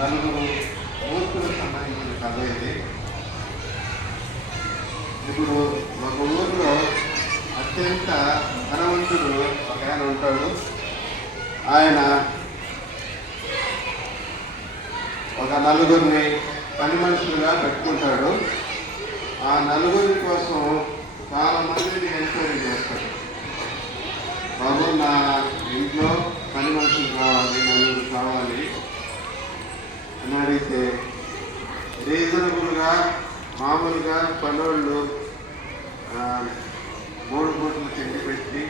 నలుగురు మూర్తులకు సంబంధించిన కథ ఇది. ఇప్పుడు ఒక ఊరిలో అత్యంత ధనవంతుడు ఒక ఆయన ఉంటాడు. ఆయన ఒక నలుగురిని పని మనుషులుగా పెట్టుకుంటాడు. ఆ నలుగురి కోసం చాలా మందిని ఎంక్వైరీ చేస్తాడు. బాబు, నా ఇంట్లో పని మనుషులు కావాలి, నలుగురు కావాలి అని అడిగితే రీజనబుల్గా మామూలుగా పనులు 3 పూటలు తిండి పెట్టి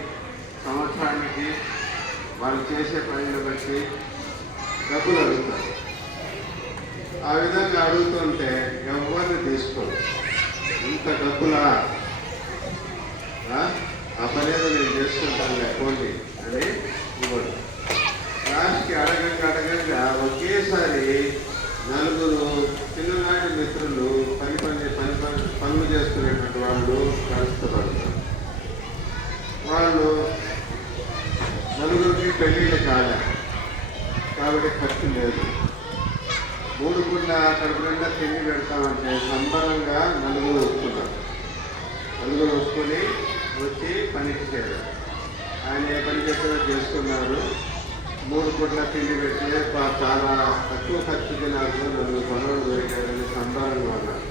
సంవత్సరానికి వాళ్ళు చేసే పనులు బట్టి డబ్బులు అడుగుతారు. ఆ విధంగా అడుగుతుంటే ఎవరిని తీసుకోరు. ఇంత డబ్బులా, ఆ పని ఏదో నేను చేసుకుంటాను లేకపోండి అని ఇవ్వడు. లాస్ట్కి అడగంగా ఒకేసారి నలుగురు చిన్ననాటి మిత్రులు పనులు చేసుకునేటువంటి వాళ్ళు కలుస్తపడతారు. వాళ్ళు నలుగురికి పెళ్ళిళ్ళు కాలే కాబట్టి ఖర్చు లేదు. 3 పూట్ల కడుపు నిండా తిండి పెడతామంటే సంబరంగా నలుగురు వస్తుకొని వచ్చి పనికి చేరారు. ఆయన ఏ పని చెప్పినా చేసుకున్నారు. 3 పూట్ల తిండి పెట్టి చాలా తక్కువ ఖర్చుకి నాకు 4 పనులు దొరికారని సంబరంగా ఉన్నారు.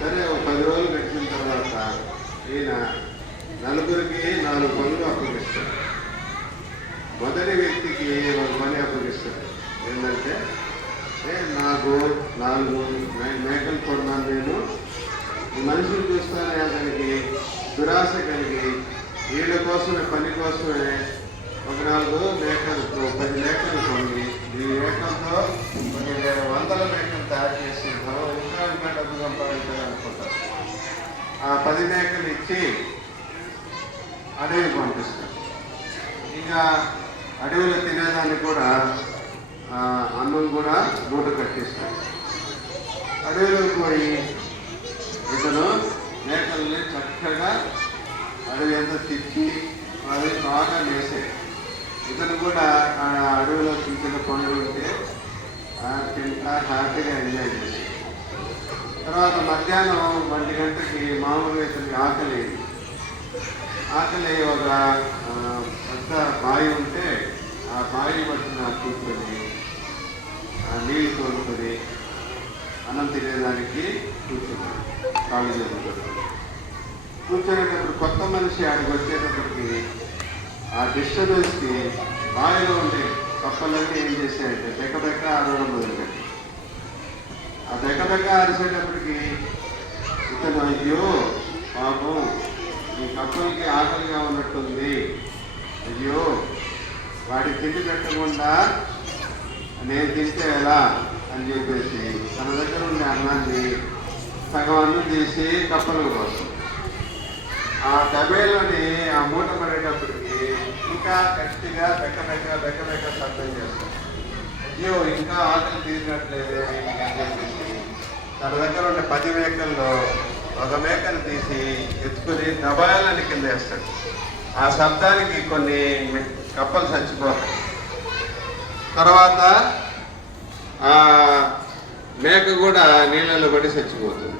సరే, ఒక 10 రోజులు గడిచిన తర్వాత ఈయన నలుగురికి 4 పనులు అప్పగిస్తాడు. మొదటి వ్యక్తికి ఒక పని అప్పగిస్తాడు. ఏంటంటే, నాకు 4 మేకలు కొన్నాను, నేను ఈ మనుషులు చూస్తానే అతనికి దురాశ కలిగి వీళ్ళ కోసమే పని కోసమే ఒక 4 మేకలు 10 మేకలు కొన్ని ఈ మేకలతో కొన్ని వందల మేకలు తయారు చేసి ఇంకా డబ్బు సంపాదించాలనుకుంటారు. ఆ 10 మేకలు ఇచ్చి అడవికి పంపిస్తారు. ఇంకా అడవిలో తినేదాన్ని కూడా అన్నం కూడా మూట కట్టిస్తారు. అడవిలోకి పోయి ఇతను మేకల్ని చక్కగా అడవి అంతా తిప్పి అది బాగా వేసాయి. ఇతను కూడా ఆ అడవిలో చిన్న పండ్లు ఉంటే తింటా హ్యాపీగా ఎంజాయ్ చేశాడు. తర్వాత మధ్యాహ్నం 1 గంటకి మామూలుగా ఇతనికి ఆకలి ఒక పెద్ద బావి ఉంటే ఆ బావి పట్టిన కూర్చొని నీళ్ళు తోడుకొని అన్నం తినేదానికి కూర్చున్నాడు. కాళ్ళు చేతులు కూర్చొనేటప్పుడు కొత్త మనిషి ఆడికి వచ్చేటప్పటికి ఆ డిస్టర్బెన్స్కి బావిలో ఉండే కప్పలన్నీ ఏం చేశాయంటే బెక్క ఆడడం మొదలుపెట్టి ఆ బెక్క అరిసేటప్పటికి ఇతను అయ్యో పాపం ఈ కప్పలకి ఆకలిగా ఉన్నట్టుంది, అయ్యో వాడికి తిండి పెట్టకుండా నేను తింటే ఎలా అని చెప్పేసి తన దగ్గర ఉండే అన్నాన్ని సగం అన్నం తీసి కప్పల కోసం ఆ డబ్బేలోని ఆ మూట పడేటప్పటికి ఇంకా గట్టిగా బెక్క శబ్దం చేస్తాడు. అయ్యో ఇంకా ఆకలి తీరినట్లేదే అని చెప్పేసి తన దగ్గర ఉండే 10 మేకల్లో ఒక మేకను తీసి ఎత్తుకుని దబాయాలని కింద వేస్తాడు. ఆ శబ్దానికి కొన్ని కప్పలు చచ్చిపోతాయి. తర్వాత ఆ మేక కూడా నీళ్ళలో పడి చచ్చిపోతుంది.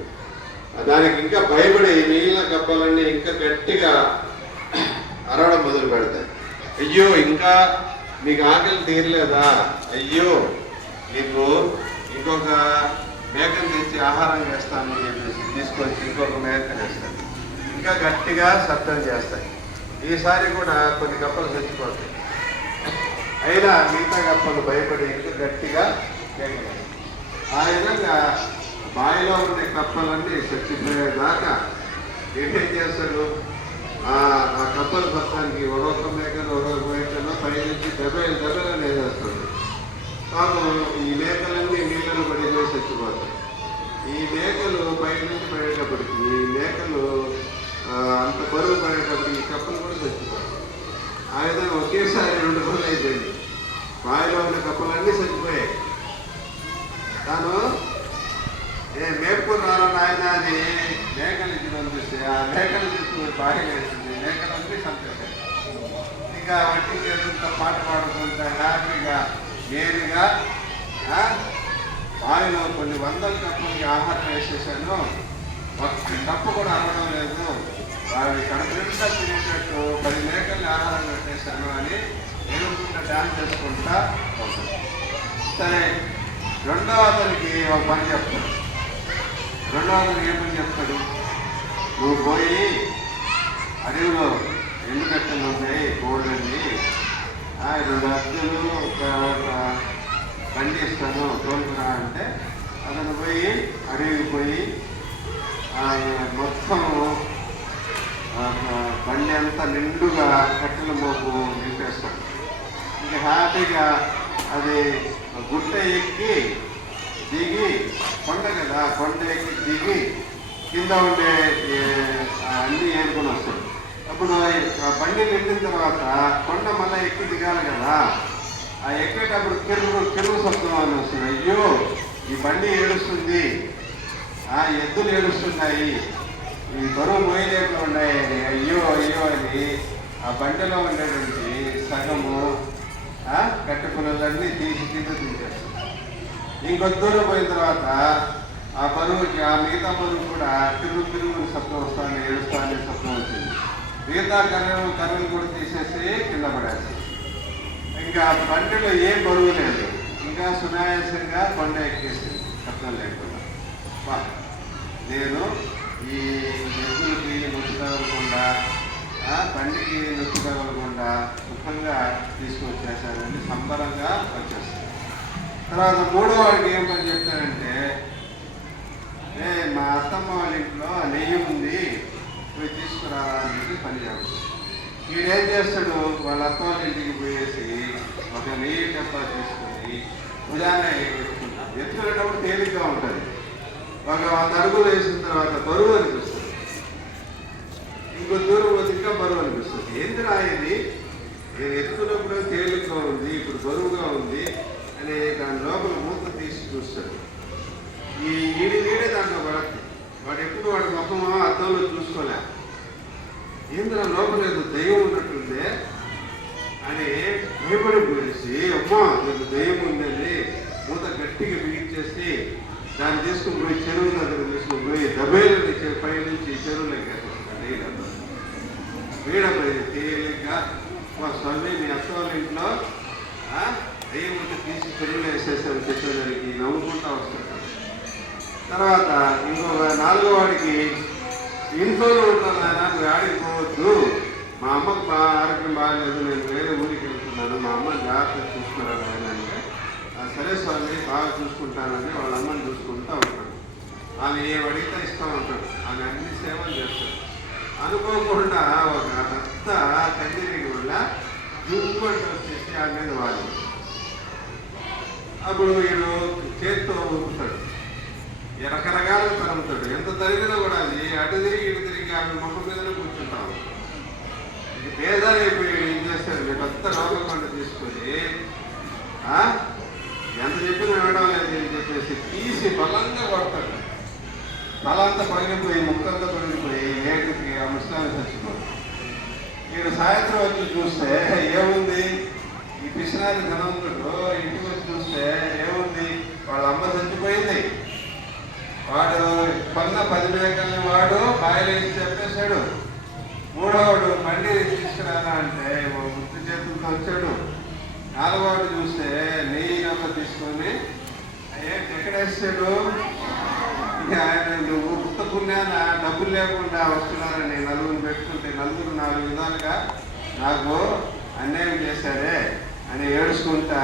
దానికి ఇంకా భయపడి మిగిలిన కప్పలన్నీ ఇంకా గట్టిగా అరవడం మొదలు పెడతాయి. అయ్యో ఇంకా నీకు ఆకలి తీరలేదా, అయ్యో నీకు ఇంకొక మేకను తెచ్చి ఆహారం చేస్తానని చెప్పేసి తీసుకొచ్చి ఇంకొక మేకను వేస్తాను. ఇంకా గట్టిగా శబ్దం చేస్తాయి. ఈసారి కూడా కొన్ని కప్పలు చచ్చిపోతాయి. అయినా మిగతా కప్పలు భయపడి ఇంకా గట్టిగా కేకలేస్తాయి. ఆ విధంగా బావిలో ఉండే కప్పలన్నీ చచ్చిపోయేదాకా ఏం చేస్తాడు, ఆ కప్పల పత్రానికి ఒక్కొక్క మేకను పైనుంచి దెబ్బలు వేసేస్తాడు. పాపం ఈ మేకలన్నీ నీళ్ళను పడిపోయి చచ్చిపోతాయి. ఈ మేకలు పైనుంచి పడేటప్పటికి ఈ మేకలు అంత బరువు పడేటప్పటికి ఈ కప్పలు కూడా చచ్చిపోతాయి. ఆ విధంగా ఒకేసారి 2 రోజులు అయిపోయింది. బావిలో ఉన్న కప్పలన్నీ చచ్చిపోయాయి. తాను మేపుకుని రాను నాయన అని మేకలకి పంపిస్తే ఆ మేకలు తీసుకుని బాగా వేసింది. మేకలన్నీ చంపేశాయి. ఇంకా వడ్డీ చేస్తుంటే పాట పాడుకుంటా హ్యాపీగా నేరుగా బావిలో కొన్ని వందల కప్పులకి ఆహారం వేసేసాను, ఒక్క కప్పు కూడా అరవడం లేదు, వారి కడుపు నిండా తినేటట్టు 10 మేకల్ని ఆహారం పెట్టేశాను అని ఏడుకుంటా డ్యాన్స్ చేసుకుంటా ఉంటాడు. సరే, రెండవ అతనికి ఒక పని చెప్తాడు. రెండవ అతనికి ఏ పని చెప్తాడు? నువ్వు పోయి అడవిలో ఎండుకట్టలు ఉన్నాయి, కోళ్ళని 2 అద్దెలు ఒక బండి ఇస్తాను తోలుకురా అంటే, అతను పోయి అడవికి పోయి మొత్తం బండి అంతా నిండుగా కట్టెల మోపు నింపేస్తాడు. ఇంకా హ్యాపీగా అది గుట్ట ఎక్కి దిగి, కొండ కదా, కొండ ఎక్కి దిగి కింద ఉండే అన్నీ ఏరుకొని వస్తాడు. అప్పుడు బండి నిండిన తర్వాత కొండ మళ్ళీ ఎక్కి దిగాలి కదా, ఆ ఎక్కేటప్పుడు కిరుగు శబ్దం అని వస్తుంది. అయ్యో ఈ బండి ఏడుస్తుంది, ఎద్దులు ఏడుస్తున్నాయి, ఈ బరువు మోయలేకుండా ఉన్నాయని అయ్యో అయ్యో అని ఆ బండిలో ఉండేటువంటి సగము గట్టి పుల్లలన్నీ తీసి తింటేస్తాం. ఇంకొద్ది దూరం పోయిన తర్వాత ఆ బరువుకి ఆ మిగతా బరువు కూడా తిరుగు శబ్దం వస్తాను, ఏడుస్తానే శబ్దం వచ్చింది. మిగతా కర్రలు కూడా తీసేసి కింద పడేస్తాం. ఇంకా బండిలో ఏం బరువు లేదు, ఇంకా సునాయాసంగా కొండ ఎక్కేసింది శబ్దం లేకుండా. నేను ఈ ఎద్దులకి నొచ్చి తగలకుండా, బండికి నొచ్చి తగలకుండా సుఖంగా తీసుకొచ్చేసానని సంబరంగా వచ్చేస్తాను. తర్వాత మూడో వాడికి ఏం పని చెప్తానంటే, మా అత్తమ్మ వాళ్ళ ఇంట్లో నెయ్యి ఉంది, పోయి తీసుకురారా అని చెప్పి పని చేస్తాడు. వీడేం చేస్తాడు, వాళ్ళ అత్త వాళ్ళ ఇంటికి పోయేసి ఒక నెయ్యి డబ్బా తీసుకొని ఉదాహరణ పెట్టుకుంటాడు. ఎత్తుకునేటప్పుడు తేలిగ్గా ఉంటుంది. ఒక 100 అడుగులు వేసిన తర్వాత బరువు అనిపిస్తుంది, ఇంకో దూరం పోతే ఇంకా బరువు అనిపిస్తుంది. ఏంటి రాయేది, నేను ఎత్తుకున్నప్పుడు తేలిగ్గా ఉంది, ఇప్పుడు బరువుగా ఉంది అని దాని లోపల మూత తీసి చూస్తాడు. ఈ నీడే దాంట్లో పడద్దు. వాడు ఎప్పుడు వాడి ముఖమో అద్దంలో చూసుకోలే, ఏంద్ర లోపల ఏదో దయ్యం ఉన్నట్టుందే అని భయపడిపోయేసి, అమ్మా నీకు దయ్యం ఉందని మూత గట్టిగా బిగించేసి దాన్ని తీసుకుని పోయి చెరువు దగ్గర తీసుకుని పోయి దబేలని పై నుంచి చెరువులోకి వేసేస్తాడు. వీడపై తేలిగ్గా మా స్వామి మీ అత్త వాళ్ళ ఇంట్లో దయ్యం ఉంటే తీసి చెరువులో వేసేసాను చెప్పేదానికి నవ్వుకుంటా వస్తాడు. తర్వాత ఇంకొక 4వ వాడికి, ఇంట్లోనే ఉంటాను ఆయన, నువ్వు ఆడికి పోవద్దు, మా అమ్మకు ఆరోగ్యం బాగాలేదు, నేను వేరే ఊరికి వెళ్తున్నాను, మా అమ్మని జాగ్రత్తగా చూసుకున్నాను ఆయన అంటే, సరే స్వామి బాగా చూసుకుంటానని వాళ్ళ అమ్మని చూసుకుంటూ ఉంటాడు. ఆమె ఏం అడిగితే ఇస్తూ ఉంటాడు, ఆమె అన్ని సేవలు చేస్తాడు. అనుకోకుండా ఒక పెద్ద కందిరీగి వల్ల జుమ్మంటూ వచ్చేసి ఆ మీద వాళ్ళు, అప్పుడు వీడు చేతితో ఊపుతాడు, రకరకాలుగా తరుముతాడు. ఎంత తరిగినా కూడా అది అటు తిరిగి ఇటు తిరిగి ఆమె మొక్క మీదనే కూర్చుంటాం. ఇది పేదలైపోయాడు. ఏం చేస్తాడు, పెద్ద రోగం తీసుకొని ఎంత చెప్పినా వినడం లేదు అని చెప్పేసి తీసి బలంగా కొడతాడు. తల అంతా పగిలిపోయి, ముక్కంతా పగిలిపోయి ఏటికి ఆ ముస్లాన్ని చచ్చిపోతాడు. వీడు సాయంత్రం వచ్చి చూస్తే ఏముంది, ఈ పిసినారి ధనవంతుడు ఇంటికి వచ్చి చూస్తే ఏముంది, వాళ్ళ అమ్మ చచ్చిపోయింది. వాడు కొన్న 10 మేకల్ని వాడు బాయిలేసి చెప్పేశాడు. 3వవాడు బండి తీసుకురానా అంటే ముద్దు చేతులతో వచ్చాడు. 4వవాడు చూస్తే నెయ్యి డబ్బా తీసుకొని ఎక్కడేస్తాడు, ఆయన నువ్వు గుర్త పుణ్యాన డబ్బులు లేకుండా వస్తున్నారని నలుగురు పెట్టుకుంటే నలుగురు 4 విధాలుగా నాకు అన్యాయం చేశారే అని ఏడుచుకుంటా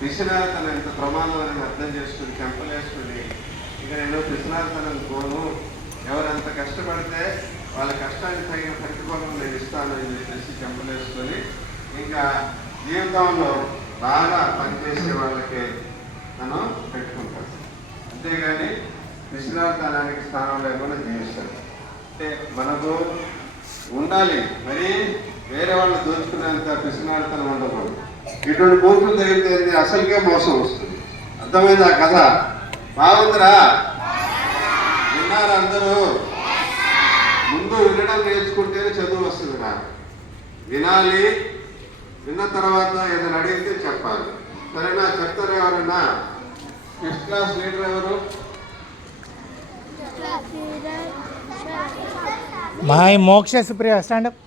పిసినారితనం ఎంత ప్రమాదం అని అర్థం చేసుకుని చెంపలేసుకుని, ఇక నేను పిసినారితనం పోను, ఎవరంత కష్టపడితే వాళ్ళ కష్టానికి తగిన ప్రతిఫలం నేను ఇస్తానని చెప్పేసి చెంపలేసుకొని ఇంకా జీవితంలో బాగా పనిచేసే వాళ్ళకి మనం పెట్టుకుంటాం. అంతేగాని పిసినారితనానికి స్థానం లేకుండా జీవిస్తాడు. అంటే మనకు ఉండాలి, మరి వేరే వాళ్ళు దోచుకునేంత పిసినారితనం ఉండకూడదు. ఇటువంటి కూతురు తగిలితే అసలుకే మోసం వస్తుంది. అర్థమైందా కథ? బాగుందిరా? విన్నారా అందరూ? ముందు వినడం నేర్చుకుంటేనే చదువు వస్తుంది. నాకు వినాలి, విన్న తర్వాత ఏదైనా అడిగితే చెప్పాలి. సరేనా? చెప్తారా ఎవరన్నా? నెక్స్ట్ క్లాస్ లీడర్ ఎవరు? మై మోక్ష సుప్రియ స్టాండప్.